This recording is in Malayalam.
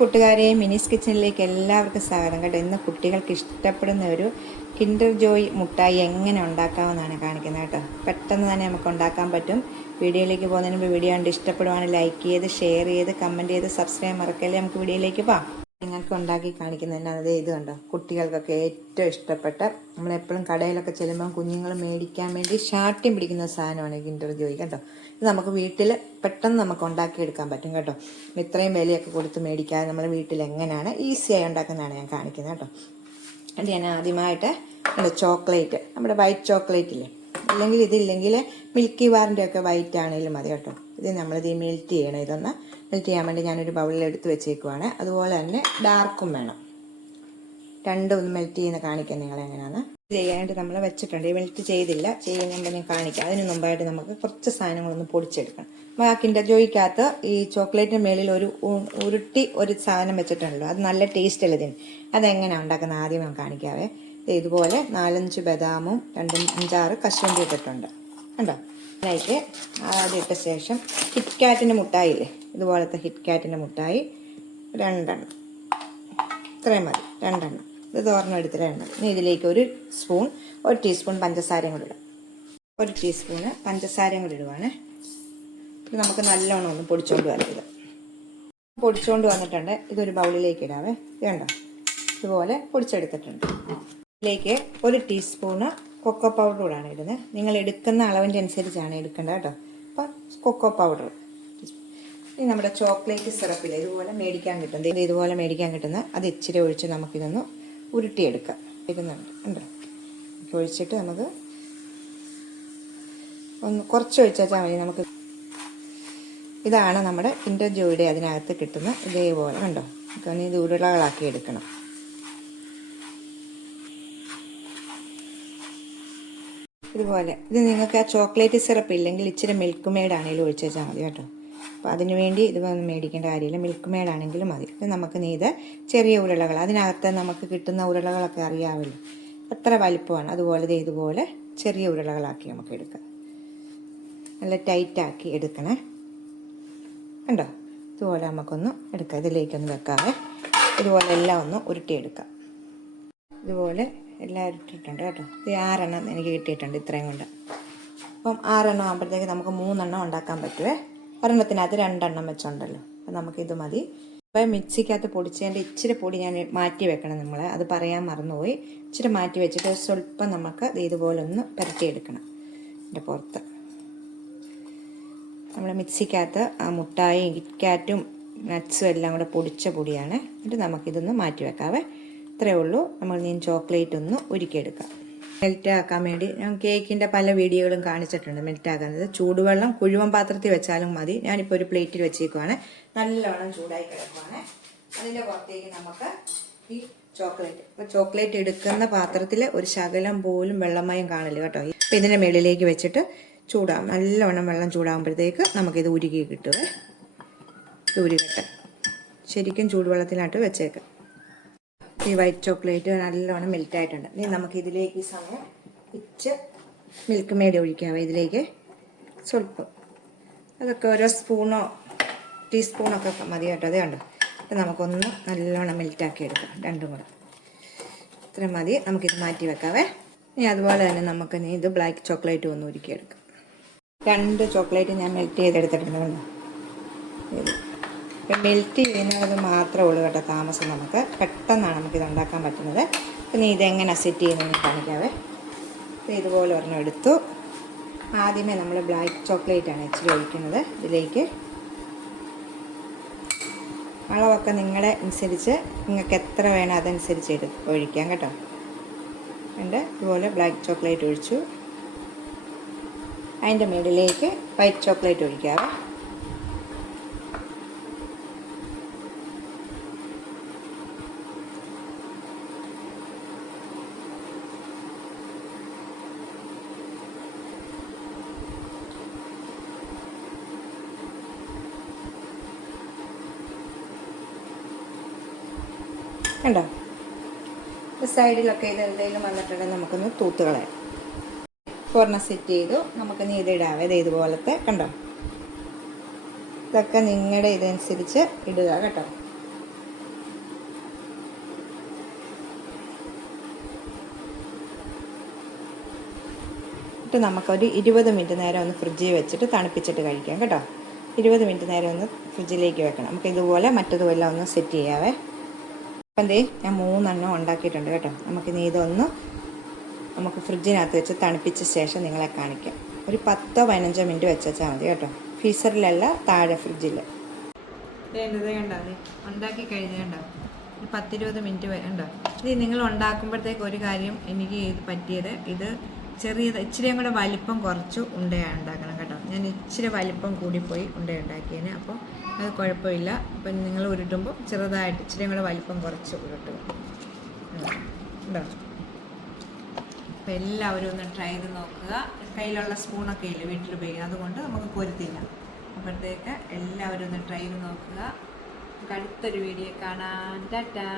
കൂട്ടുകാരെ മിനിസ് കിച്ചണിലേക്ക് എല്ലാവർക്കും സ്വാഗതം. കേട്ടോ ഇന്ന് കുട്ടികൾക്ക് ഇഷ്ടപ്പെടുന്ന ഒരു കിൻഡർ ജോയ് മുട്ടായി എങ്ങനെ ഉണ്ടാക്കാമെന്നാണ് കാണിക്കുന്നത് കേട്ടോ. പെട്ടെന്ന് തന്നെ നമുക്ക് ഉണ്ടാക്കാൻ പറ്റും. വീഡിയോയിലേക്ക് പോകുന്നതിന് മുമ്പ് വീഡിയോ കണ്ട് ഇഷ്ടപ്പെടുവാണെങ്കിൽ ലൈക്ക് ചെയ്ത് ഷെയർ ചെയ്ത് കമന്റ് ചെയ്ത് സബ്സ്ക്രൈബ് മറക്കല്ലേ? നമുക്ക് വീഡിയോയിലേക്ക് പോകാം. നിങ്ങൾക്ക് ഉണ്ടാക്കി കാണിക്കുന്നതന്നെ അതേ ഇത് കണ്ടോ? കുട്ടികൾക്കൊക്കെ ഏറ്റവും ഇഷ്ടപ്പെട്ട നമ്മളെപ്പോഴും കടയിലൊക്കെ ചെല്ലുമ്പോൾ കുഞ്ഞുങ്ങൾ മേടിക്കാൻ വേണ്ടി ഷാട്ടിയും പിടിക്കുന്ന സാധനമാണ് കിൻഡർ ജോയ് കേട്ടോ. ഇത് നമുക്ക് വീട്ടിൽ പെട്ടെന്ന് നമുക്ക് ഉണ്ടാക്കിയെടുക്കാൻ പറ്റും കേട്ടോ. ഇത്രയും വിലയൊക്കെ കൊടുത്ത് മേടിക്കാതെ നമ്മൾ വീട്ടിൽ എങ്ങനെയാണ് ഈസിയായി ഉണ്ടാക്കുന്നതാണ് ഞാൻ കാണിക്കുന്നത് കേട്ടോ. അത് ഞാൻ ആദ്യമായിട്ട് ചോക്ലേറ്റ് നമ്മുടെ വൈറ്റ് ചോക്ലേറ്റ് ഇല്ലേ? അല്ലെങ്കിൽ ഇതില്ലെങ്കിൽ മിൽക്കി ബാറിന്റെ ഒക്കെ വൈറ്റ് ആണെങ്കിലും മതി കേട്ടോ. ഇത് നമ്മളിത് മെൽറ്റ് ചെയ്യണം. ഇതൊന്ന് മെൽറ്റ് ചെയ്യാൻ വേണ്ടി ഞാനൊരു ബൗളിൽ എടുത്ത് വെച്ചേക്കുവാണ്. അതുപോലെ തന്നെ ഡാർക്കും വേണം. രണ്ടും ഒന്ന് മെൽറ്റ് ചെയ്യുന്ന കാണിക്കാം നിങ്ങൾ എങ്ങനെയാണ് ചെയ്യാനായിട്ട് നമ്മൾ വെച്ചിട്ടുണ്ട്. മെൽറ്റ് ചെയ്തില്ല. ചെയ്യുന്നുണ്ട് ഞാൻ കാണിക്കാം. അതിന് മുമ്പായിട്ട് നമുക്ക് കുറച്ച് സാധനങ്ങളൊന്ന് പൊടിച്ചെടുക്കണം. ബാക്കിന്റെ ജോയിക്കകത്ത് ഈ ചോക്ലേറ്റിന് മേളിൽ ഒരു ഉരുട്ടി ഒരു സാധനം വെച്ചിട്ടുണ്ടല്ലോ. അത് നല്ല ടേസ്റ്റ് അല്ലേ ഇതിന്. അതെങ്ങനെയാണ് ഉണ്ടാക്കുന്നത് ആദ്യം ഞാൻ കാണിക്കാവേ. ഇതുപോലെ നാലഞ്ച് ബദാമും രണ്ടും അഞ്ചാറ് കശുവണ്ടി ഇട്ടിട്ടുണ്ട്. കണ്ടോ? അതിലേക്ക് ആദ്യം ഇട്ട ശേഷം ഹിറ്റ്കാറ്റിന്റെ മുട്ടായില്ലേ? ഇതുപോലത്തെ ഹിറ്റ്കാറ്റിന്റെ മുട്ടായി രണ്ടെണ്ണം. ഇത്രയും മതി. രണ്ടെണ്ണം. ഇത് തോർണം എടുത്ത് രണ്ടെണ്ണം. ഇനി ഇതിലേക്ക് ഒരു സ്പൂൺ ഒരു ടീസ്പൂൺ പഞ്ചസാരയും കൂടി ഇടാം. ഒരു ടീസ്പൂണ് പഞ്ചസാരയും കൂടി ഇടുവാണ്. ഇത് നമുക്ക് നല്ലോണം ഒന്ന് പൊടിച്ചുകൊണ്ട് വരാം ഇത്. പൊടിച്ചുകൊണ്ട് വന്നിട്ടുണ്ട്. ഇതൊരു ബൗളിലേക്ക് ഇടാവേ. ഇത് കണ്ടോ? ഇതുപോലെ പൊടിച്ചെടുത്തിട്ടുണ്ട്. ഇതിലേക്ക് ഒരു ടീസ്പൂണ് കൊക്കോ പൗഡർ കൂടാണ് ഇടുന്നത്. നിങ്ങൾ എടുക്കുന്ന അളവിന്റെ അനുസരിച്ചാണ് എടുക്കേണ്ടത് കേട്ടോ. അപ്പം കൊക്കോ പൗഡർ ഇനി നമ്മുടെ ചോക്ലേറ്റ് സിറപ്പിൽ ഇതുപോലെ മേടിക്കാൻ കിട്ടുന്നത് ഇതുപോലെ മേടിക്കാൻ കിട്ടുന്ന അത് ഇച്ചിരി ഒഴിച്ച് നമുക്കിതൊന്ന് ഉരുട്ടിയെടുക്കാം. ഇരുന്നുണ്ട് ഉണ്ടോ ഒഴിച്ചിട്ട് നമുക്ക് ഒന്ന് കുറച്ച് ഒഴിച്ചാൽ മതി നമുക്ക്. ഇതാണ് നമ്മുടെ കിൻഡർ ജോയുടെ അതിനകത്ത് കിട്ടുന്ന ഇതേപോലെ. കണ്ടോ? നമുക്ക് ഇത് ഉരുളകളാക്കി എടുക്കണം. ഇതുപോലെ. ഇത് നിങ്ങൾക്ക് ആ ചോക്ലേറ്റ് സിറപ്പ് ഇല്ലെങ്കിൽ ഇച്ചിരി മിൽക്ക് മെയ്ഡ് ആണെങ്കിലും ഒഴിച്ച് വെച്ചാൽ മതി കേട്ടോ. അപ്പോൾ അതിന് വേണ്ടി ഇത് മേടിക്കേണ്ട കാര്യമില്ല. മിൽക്ക് മെയ്ഡ് ആണെങ്കിലും മതി. ഇത് നമുക്ക് നെയ്ത് ചെറിയ ഉരുളകൾ അതിനകത്ത് നമുക്ക് കിട്ടുന്ന ഉരുളകളൊക്കെ അറിയാമല്ലോ എത്ര വലിപ്പമാണ്. അതുപോലെ ഇതുപോലെ ചെറിയ ഉരുളകളാക്കി നമുക്ക് എടുക്കാം. നല്ല ടൈറ്റാക്കി എടുക്കണേ. കണ്ടോ? ഇതുപോലെ നമുക്കൊന്ന് എടുക്കാം. ഇതിലേക്കൊന്ന് വെക്കാതെ ഇതുപോലെ എല്ലാം ഒന്ന് ഉരുട്ടിയെടുക്കാം. ഇതുപോലെ എല്ലാം ഇട്ടിട്ടുണ്ട് കേട്ടോ. ഇത് ആറെണ്ണം എനിക്ക് കിട്ടിയിട്ടുണ്ട് ഇത്രയും കൊണ്ട്. അപ്പം ആറെണ്ണം ആകുമ്പോഴത്തേക്ക് നമുക്ക് മൂന്നെണ്ണം ഉണ്ടാക്കാൻ പറ്റുമേ ഒരെണ്ണത്തിനകത്ത് രണ്ടെണ്ണം വെച്ചുണ്ടല്ലോ. അപ്പം നമുക്കിത് മതി. അപ്പോൾ മിക്സിക്കകത്ത് പൊടിച്ചതിന്റെ ഇച്ചിരി പൊടി ഞാൻ മാറ്റി വെക്കണം നമ്മൾ അത് പറയാൻ മറന്നുപോയി. ഇച്ചിരി മാറ്റി വെച്ചിട്ട് സ്വല്പം നമുക്ക് ഇതുപോലെ ഒന്ന് പരത്തിയെടുക്കണം എന്റെ പുറത്ത്. നമ്മൾ മിക്സിക്കകത്ത് ആ മുട്ടായും കിറ്റ്കാറ്റും നട്ട്സും എല്ലാം കൂടെ പൊടിച്ച പൊടിയാണ്. എന്നിട്ട് നമുക്കിതൊന്ന് മാറ്റി വെക്കാവേ. ഇത്രയേ ഉള്ളൂ. നമ്മൾ ഇനി ചോക്ലേറ്റ് ഒന്ന് ഉരുക്കിയെടുക്കാം. മെൽറ്റ് ആക്കാൻ വേണ്ടി ഞാൻ കേക്കിന്റെ പല വീഡിയോകളും കാണിച്ചിട്ടുണ്ട്. മെൽറ്റ് ആക്കുന്നത് ചൂടുവെള്ളം കുഴുവൻ പാത്രത്തിൽ വെച്ചാലും മതി. ഞാനിപ്പോൾ ഒരു പ്ലേറ്റിൽ വെച്ചേക്കുവാണ്. നല്ലവണ്ണം ചൂടായി കിടക്കുവാണ്. അതിന്റെ പുറത്തേക്ക് നമുക്ക് ഈ ചോക്ലേറ്റ് അപ്പോൾ ചോക്ലേറ്റ് എടുക്കുന്ന പാത്രത്തിൽ ഒരു ശകലം പോലും വെള്ളമയം കാണില്ല കേട്ടോ. ഇപ്പം ഇതിന്റെ മുകളിലേക്ക് വെച്ചിട്ട് ചൂടാകും നല്ലവണ്ണം വെള്ളം ചൂടാകുമ്പോഴത്തേക്ക് നമുക്കിത് ഉരുകി കിട്ടുമേ ഉരുകട്ടെ. ശരിക്കും ചൂടുവെള്ളത്തിനായിട്ട് വെച്ചേക്കാം. ഈ വൈറ്റ് ചോക്ലേറ്റ് നല്ലോണം മെൽറ്റ് ആയിട്ടുണ്ട്. ഇനി നമുക്ക് ഇതിലേക്ക് ഈ സമയം ഇച്ച് മിൽക്ക് മേഡ് ഒഴിക്കാവേ ഇതിലേക്ക്. സ്വല്പം. അതൊക്കെ ഓരോ സ്പൂണോ ടീസ്പൂണൊക്കെ മതി കേട്ടോ. അത് കണ്ടോ? അപ്പം നമുക്കൊന്ന് നല്ലോണം മെൽറ്റാക്കി എടുക്കാം. രണ്ടും കൂടെ. ഇത്രയും മതി. നമുക്കിത് മാറ്റി വെക്കാവേ. ഇനി അതുപോലെ തന്നെ നമുക്ക് ഇനി ഇത് ബ്ലാക്ക് ചോക്ലേറ്റ് ഒന്ന് ഒരുക്കിയെടുക്കാം രണ്ട് ചോക്ലേറ്റ് ഞാൻ മെൽറ്റ് ചെയ്തെടുത്തിട്ടുണ്ട് കണ്ടോ? ഇപ്പം മെൽറ്റ് ചെയ്യുന്നത് മാത്രമേ ഉള്ളൂ കേട്ടോ താമസം നമുക്ക്. പെട്ടെന്നാണ് നമുക്കിത് ഉണ്ടാക്കാൻ പറ്റുന്നത്. പിന്നെ ഇതെങ്ങനെ സെറ്റ് ചെയ്യുന്നതെന്ന് കാണിക്കാവേ. ഇത് ഇതുപോലെ ഒരെണ്ണം എടുത്തു. ആദ്യമേ നമ്മൾ ബ്ലാക്ക് ചോക്ലേറ്റ് ആണ് ഇച്ചിരി ഒഴിക്കുന്നത് ഇതിലേക്ക്. അളവൊക്കെ നിങ്ങളെ അനുസരിച്ച് നിങ്ങൾക്ക് എത്ര വേണം അതനുസരിച്ച് എടു ഒഴിക്കാം കേട്ടോ. ഉണ്ട് ഇതുപോലെ ബ്ലാക്ക് ചോക്ലേറ്റ് ഒഴിച്ചു. അതിന്റെ മുകളിലേക്ക് വൈറ്റ് ചോക്ലേറ്റ് ഒഴിക്കാവേ. കണ്ടോ? സൈഡിലൊക്കെ ഇത് എന്തെങ്കിലും വന്നിട്ടുണ്ടെങ്കിൽ നമുക്കൊന്ന് തൂത്ത് കളയാം. ഫോർണ സെറ്റ് ചെയ്തു. നമുക്കിനി ഇടാവേ. ഇത് ഇതുപോലത്തെ കണ്ടോ? ഇതൊക്കെ നിങ്ങളുടെ ഇതനുസരിച്ച് ഇടുക കേട്ടോ. എന്നിട്ട് നമുക്കൊരു ഇരുപത് മിനിറ്റ് നേരം ഒന്ന് ഫ്രിഡ്ജിൽ വെച്ചിട്ട് തണുപ്പിച്ചിട്ട് കഴിക്കാം കേട്ടോ. ഇരുപത് മിനിറ്റ് നേരം ഒന്ന് ഫ്രിഡ്ജിലേക്ക് വെക്കണം. നമുക്ക് ഇതുപോലെ മറ്റതുമെല്ലാം ഒന്ന് സെറ്റ് ചെയ്യാവേ. അപ്പം ദേ ഞാൻ മൂന്നെണ്ണം ഉണ്ടാക്കിയിട്ടുണ്ട് കേട്ടോ. നമുക്കിനി ഇതൊന്ന് നമുക്ക് ഫ്രിഡ്ജിനകത്ത് വെച്ച് തണുപ്പിച്ച ശേഷം നിങ്ങളെ കാണിക്കാം. ഒരു പത്തോ പതിനഞ്ചോ മിനിറ്റ് വെച്ചാൽ മതി കേട്ടോ. ഫീസറിലല്ല താഴെ ഫ്രിഡ്ജിൽ കണ്ടോ ഉണ്ടാക്കി കഴിഞ്ഞുണ്ടോ ഒരു പത്തിരുപത് മിനിറ്റ് ഉണ്ടോ? ഇത് നിങ്ങൾ ഉണ്ടാക്കുമ്പോഴത്തേക്ക് ഒരു കാര്യം എനിക്ക് ഇത് പറ്റിയത്. ഇത് ചെറിയ ഇച്ചിരിയും കൂടെ വലിപ്പം കുറച്ച് ഉണ്ടയാണ് ഉണ്ടാക്കണം കേട്ടോ ഞാൻ ഇച്ചിരി വലിപ്പം കൂടിപ്പോയി ഉണ്ട ഉണ്ടാക്കിയതിന് അപ്പോൾ അത് കുഴപ്പമില്ല. അപ്പം നിങ്ങൾ ഉരുട്ടുമ്പോൾ ചെറുതായിട്ട് ഇച്ചിരി കൂടെ വലിപ്പം കുറച്ച് ഉരുട്ടുക. ഉണ്ടോ? അപ്പം എല്ലാവരും ഒന്ന് ട്രൈ ചെയ്ത് നോക്കുക. കയ്യിലുള്ള സ്പൂണൊക്കെ ഇല്ല വീട്ടിൽ ഉപയോഗിക്കുക അതുകൊണ്ട് നമുക്ക് പൊരുത്തില്ല. അപ്പോഴത്തേക്ക് എല്ലാവരും ഒന്ന് ട്രൈ ചെയ്ത് നോക്കുക. അടുത്തൊരു വീഡിയോ കാണാൻ ടാറ്റാ.